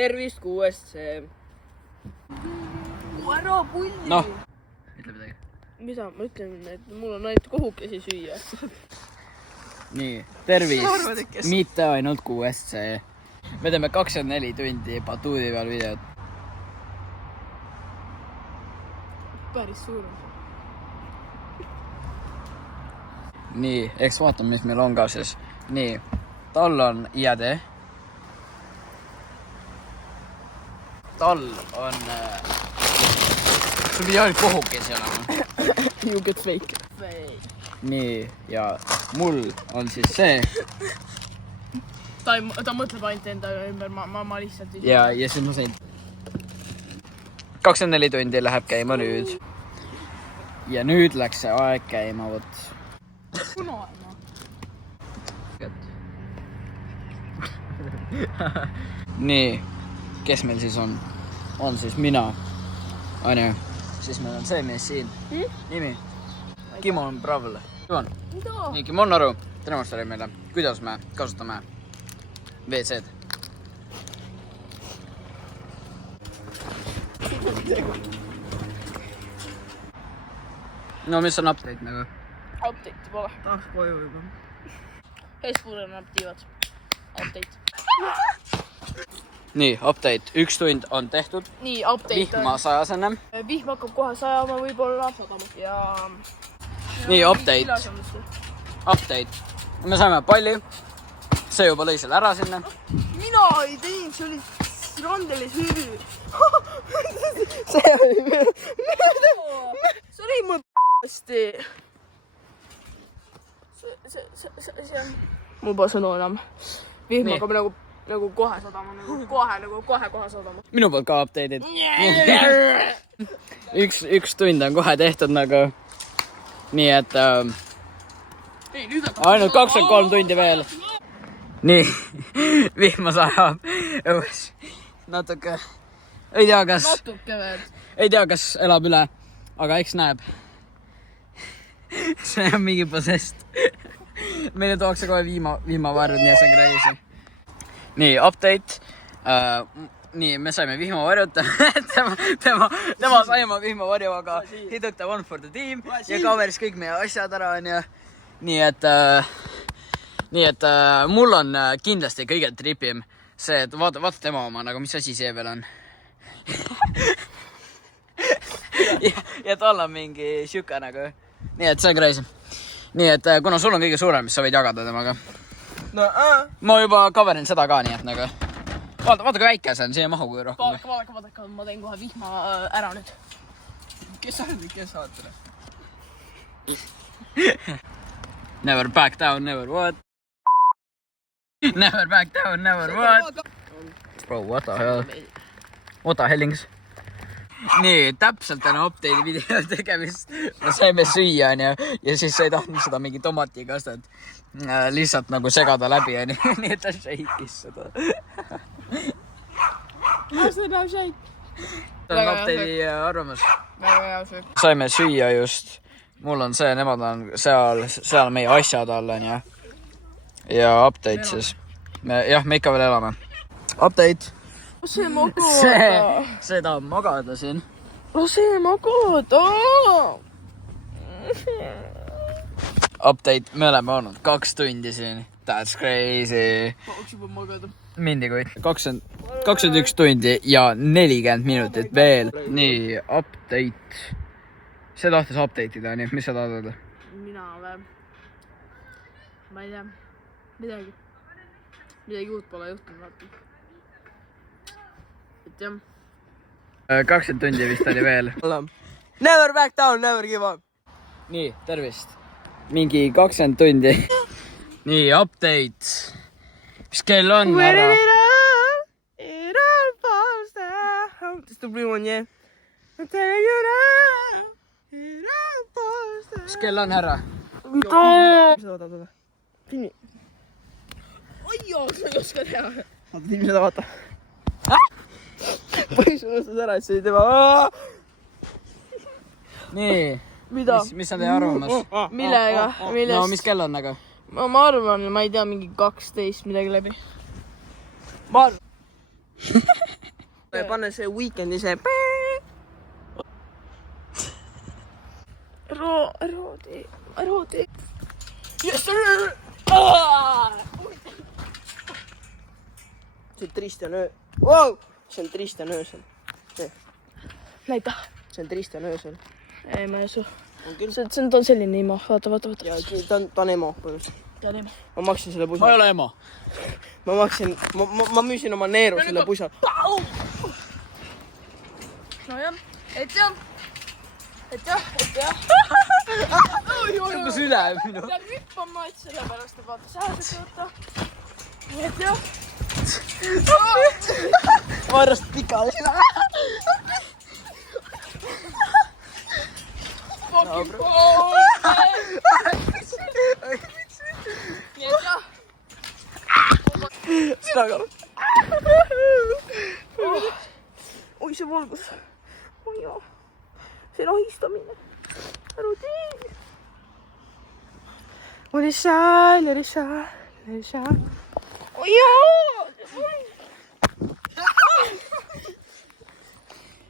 tervist QSC. Ära pulli! Noh, ütle midagi. Mida? Ma ütlen, et mul on ainult kohukesi süüa. Nii, tervist, mitte ainult QSC. Me teeme 24 tundi batuudi peal videot. Päris suur. Nii, eks vaatame, mis meil on ka siis. Nii, tal on IAD. Tal on... sul pidi ainult kohukesi olema. You get fake. Nii, ja mul on siis see. Ta mõtleb ainult enda ümber, ma lihtsalt ei... Ja siis ma sain... 24 tundi läheb käima nüüd. Ja nüüd läks see aeg käima, võt. Kuna aega? Nii, kes meil siis on? On siis mina. Anja, siis meil on see mees siin. Nimi? Kimon Pravl. Kimon. Nii, Kimon Aru. Demonstree meile, kuidas me kasutame WC-d. No, mis on update nagu? Update'i pole. Tahaks koju juba. Hespuren update'ivad. Update. Nii, update. 1 tund on tehtud. Nii, update Vihma sajasenne. Vihm hakkab kohe sajama võib-olla. Ja... Nii, update. Update. Me saime palli. See juba lõi selle ära sinna. Mina ei teinud, see oli randelis hüvi. See oli mu p***sti. See on... Mul pole sõnu enam. Vihm hakkab nagu kohe sadama, kohe sadama. Minu poolt ka update'id. Üks tund on kohe tehtud nagu. Nii et ainult 23 tundi veel. Nii, vihma sajab õues. Natuke. Ei tea, kas elab üle, aga eks näeb. See on mingi possessed. Meile tuuakse kohe vihmavarjud, nii see on crazy. Nii, update. Nii, me saime vihmavarjud. Tema sai oma vihmavarju, aga he took the one for the team ja kaveris kõik meie asjad ära. Nii et mul on kindlasti kõige tripim see, et vaata tema oma, nagu mis asi see veel on. ja tal on mingi siuke nagu. Nii et see on crazy. Nii et kuna sul on kõige suurem, mis sa võid jagada temaga. No, ma juba coverin seda ka, nii et nagu. Vaata kui väike see on, siia mahu kui rohkem. Vaadake, ma teen kohe vihma ära nüüd. kes saad selle? Never back down, never what? Never back down, never what? Bro, what the hell? What the hellings? Nii, täpselt on update'i video tegemist. Me saime süüa ja siis sa ei tahtnud seda mingi tomatikastet lihtsalt nagu segada läbi ja nii et ta shake'is seda. See on shake. See on update'i arvamus. Väga hea söök. Saime süüa just. Mul on see, nemad on seal meie asjad all on ja update siis. Me ikka veel elame. Update. Lase magada. See tahab magada siin. Lase magada. Update, me oleme olnud 2 tundi siin. That's crazy. Tahaks juba magada. Mindikuid. 21 tundi ja 40 minutit veel. Nii, update. See tahtis update'ida, nii, mis sa tahad? Mina või? Ma ei tea. Midagi uut pole juhtunud vaata. Et jah. 20 tundi vist oli veel. Never back down, never give up. Nii, tervist. Mingi 20 tundi. Nii, update. Mis kell on ära? It all falls down. Just the blue one, yeah. I'm telling you now. It all falls down. Mis kell on ära? Mida? Mis sa vaatad? Filmi. Oi joo, sa ei oska teha. Vaata filmi seda vaata. Põhis unustas ära, et see oli tema. Nii. Mida? Mis on teie arvamus? Millega? No, mis kell on aga? Ma arvan, ma ei tea, mingi 12 midagi läbi. Ma arvan. Pane see Weekndi see. Roodi. Yes sir! See on Tristan öösel. Wow! See on Tristan öösel. Näita. See on Tristan öösel. Ei, ma ei usu. On küll. See on selline emo. Vaata. Ja ta on emo põhimõtteliselt. Tead emo. Ma maksin selle pusa. ma ei ole ema. Ma müüsin oma neeru selle pusa. Nojah. Et jah. Tõmbas üle minu. Peab hüppama, et sellepärast, et vaata sääsed võtta. Et jah. Varrast pikali. Fucking cold. Nii et jah. Sina ka. Oi, see valgus. Oi jah. See on ahistamine. Ära tee. Oli saa. Oi jah.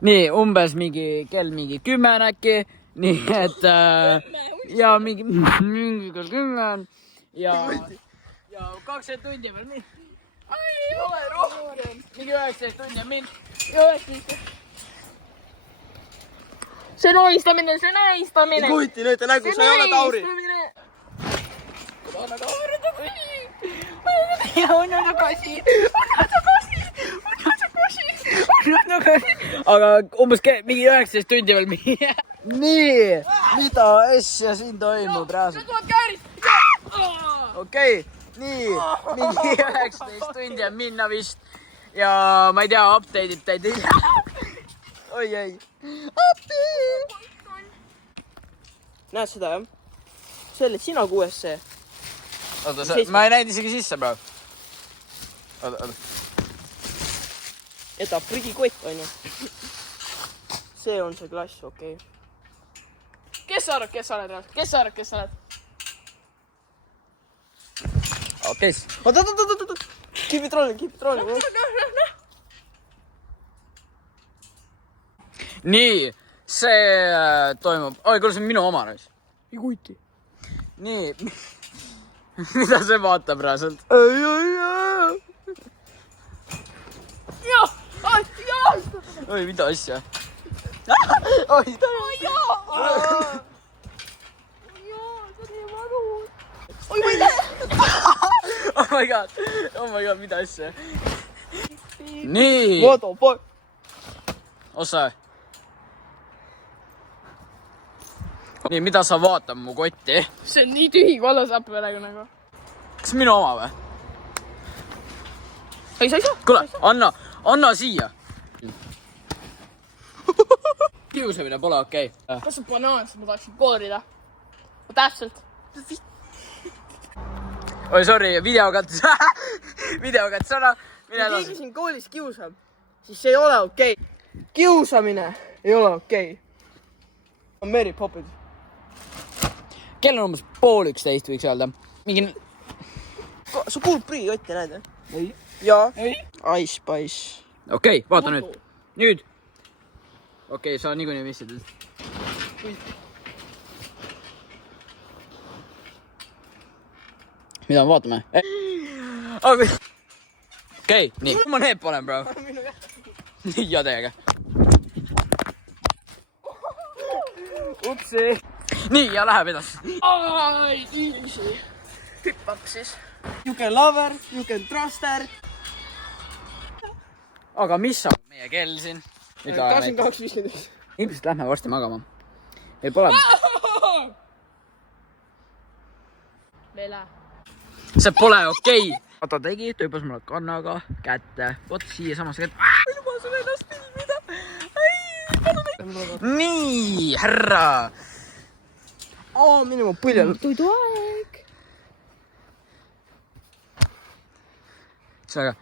nii, umbes kell 10 äkki. Nii, et ja mingi kell 10 ja 20 tundi veel mind. Ei ole rohkem. Mingi 19 tundi on mind. 19. See on ahistamine. Ei kujuti nüüd nägu, sa ei ole Tauri. aga umbes mingi 19 tundi veel nii, mida asja siin toimub reaalselt? Tuleb käärist. Okei, nii, mingi 19 tundi on minna vist ja ma ei tea, update'id teid ei oi ei. Näed seda jah? See olid sina QSC. Oota, ma ei näinud isegi sisse praegu. Oota. Jäta prügikott on ju. See on see klass, okei. Kes sa arvad, kes sa oled? Okei. Oot. Keep it rolling. nii, see toimub. Oi, kuule, see on minu oma reis. Ei kujuti. Nii, mida see vaatab reaalselt? Jah. Oi, mida asja? Oi, ta Oh my god, mida asja? nii. What the fuck? Osa. nii, mida sa vaatad mu kotti? See on nii tühi, kui alla saab praegu nagu. Kas minu oma või? Ei, sa ei saa. Kuule, anna siia. Kiusamine pole okei. Kas on banaan, siis ma tahaksin koorida. Täpselt. Oi, sorry, videokats ära. Kui keegi siin koolis kiusab, siis see ei ole okei. Kiusamine ei ole okei. On Mary Poppins. Kell on umbes 12:30 võiks öelda. Mingi... Sa kuulud prügikotti, näed? Ei. Jaa. Ei. Ice Spice. Okei, vaata nüüd. Nüüd. Okei, sa niikuinii missid. Mida me vaatame? Okei, nii. Kui ma need panen, bro? Nii jadega. Upsi. Nii, ja läheb edasi. Ai, easy. Hüppab siis. You can love her, you can trust her. Aga mis on meie kell siin? 22.51. Ilmselt lähme varsti magama. Meil pole... Vele. See pole okei. Ta tegi, ta hüppas mulle kannaga kätte. Vot siia samasse kätte. Ma luban sulle ennast filmida. Nii, härra. Minu põljal. Toiduaeg. See aga...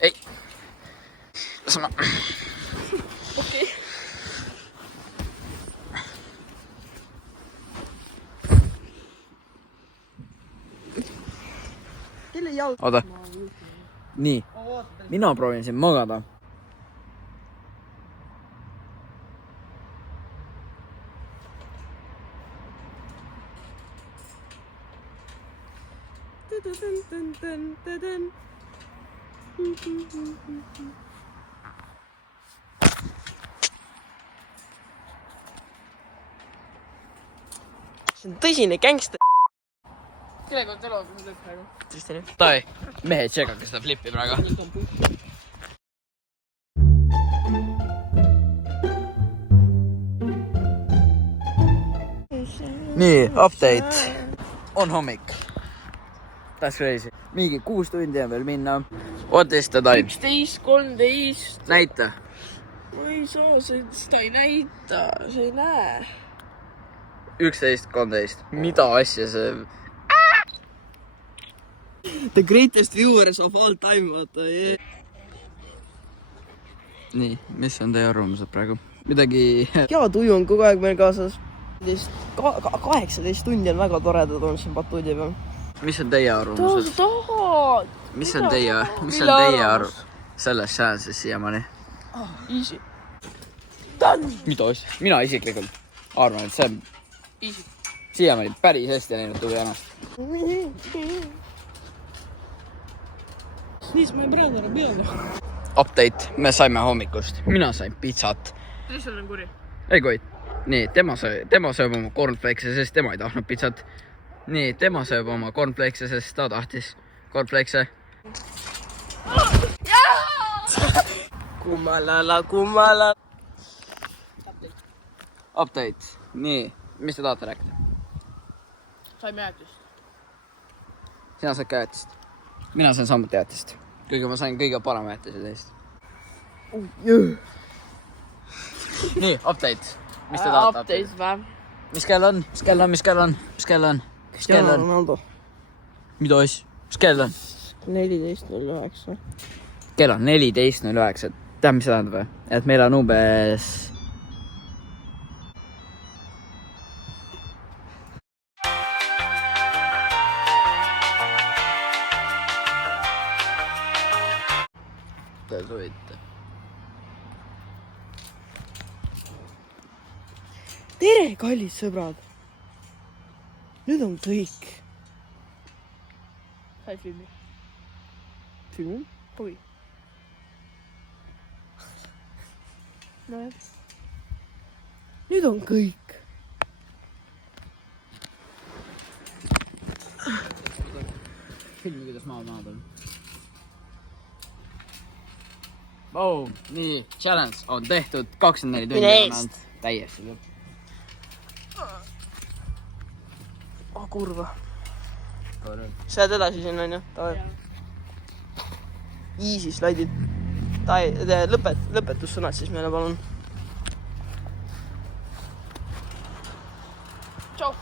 Ei. Las ma... Okei. Kelle jalg? Oota. Nii. Mina proovin siin magada. See on tõsine gängster. Kellega on telo, kui see praegu? Tristani. Tai, mehed segage seda flippi praegu. Nii, update. On hommik. That's crazy. Mingi 6 tundi on veel minna. What is the time? 11, 13. Näita. Ma ei saa, seda ei näita, sa ei näe. 11, 13. Mida asja see? The greatest viewers of all time, vaata. Yeah. Nii, mis on teie arvamused praegu? Midagi... Hea tuju on kogu aeg meil kaasas. 18 tundi on väga toredad on siin batuudi peal. Mis on teie arvamused? Tahad? Mis on teie arv selles seansis siiamaani? Easy. Mida asja? Mina isiklikult arvan, et see on Easy. siiamaani päris hästi läinud tuvi ennast. Nii, ma ei peale. Update, me saime hommikust. Mina sain pizzat. Lihtsalt on kuri. Ei kui. Nii, tema sööb oma cornflakes'e, sest tema ei tahtnud pizzat. Nii, tema sööb oma cornflakes'e, sest ta tahtis cornflakes'e. Kummala. Update. Nii, mis te tahate rääkida? Saime jäätist. Sina said ka jäätist. Mina sain samuti jäätist. Kuigi ma sain kõige parema jäätise teist. Nii, update. Mis te tahate? Update või? Mis kell on? Ronaldo. Mida asja? Mis kell on? 14.09. Kell on 14.09. Tead, mis see tähendab või? Et meil on umbes... Te suvite. Tere, kallid sõbrad. Nüüd on kõik. Sai filmi. Film? Oi. No jah. Nüüd on kõik. Filmi, kuidas maad on. Oh, nii, challenge on tehtud 24 tundi. Mine eest. Täiesti lõpp. Kurva. Sa jääd edasi sinna, on ju? Easy slaidid. Lõpetussõnad siis meile, palun. Tšau.